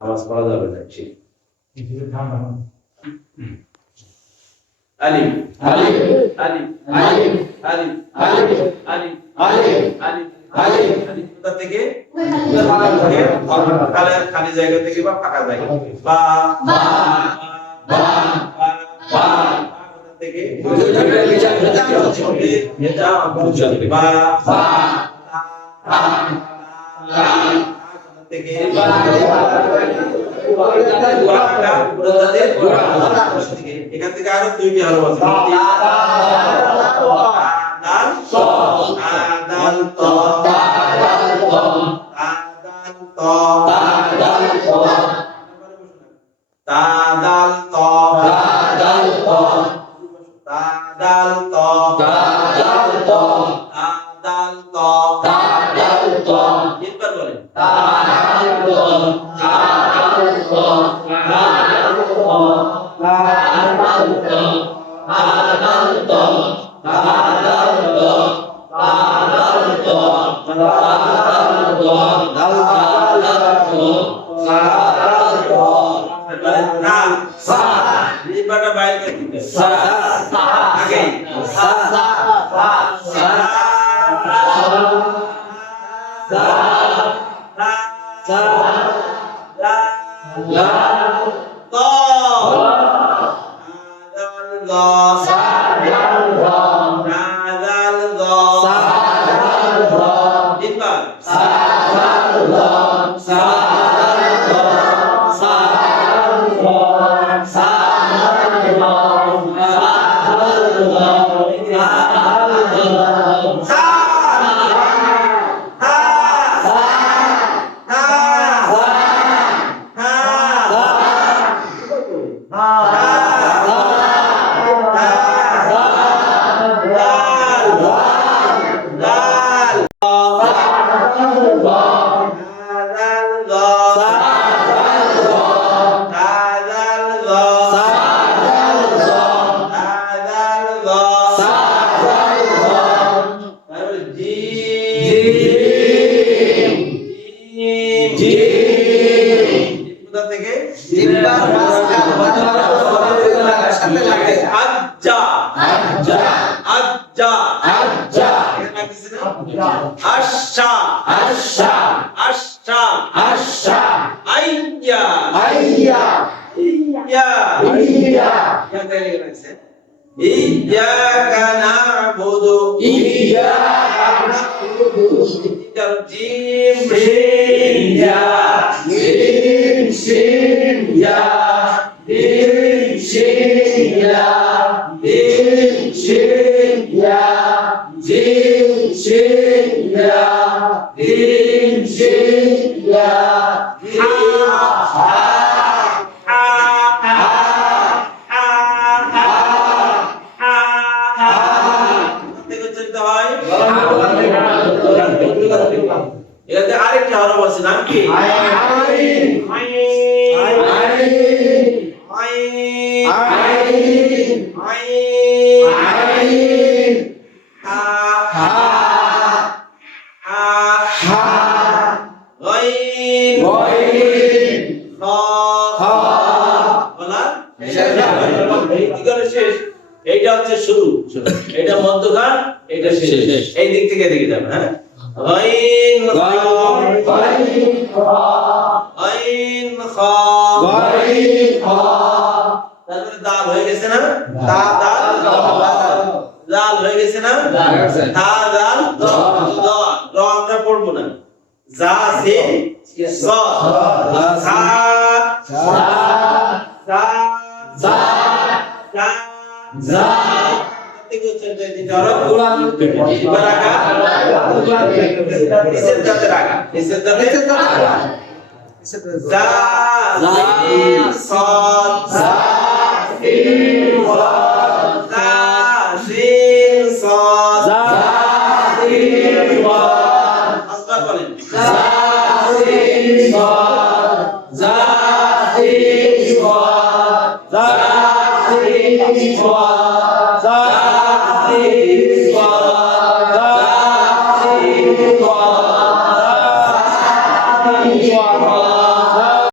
নামাজ পড়া যাবে না। ঠিক আলিফ আলিফ আলিফ আলিফ আলিফ আলিফ আলিফ আলিফ আলিফ আলিফ আলিফ কোথা থেকে? খালি জায়গা থেকে বা ফাঁকা জায়গা থেকে। বা বা বা বা কোথা থেকে? বা বা থেকে এখান থেকে আরো দুইটি হরফ আছে। আরেকটা হরফ আছে, নাম কি? এইটা হচ্ছে শুরু, এটা মধ্যখান, এটা শেষ। এই দিক থেকে এদিকে যাবে। হ্যাঁ, গাইন গাইন খা গাইন খা, তারপরে দাল হয়ে গেছে না? তা দাল দাল হয়ে গেছে না? তা দাল দ দ আমরা পড়বো না। জা সিন স সা সা সা সা জা Za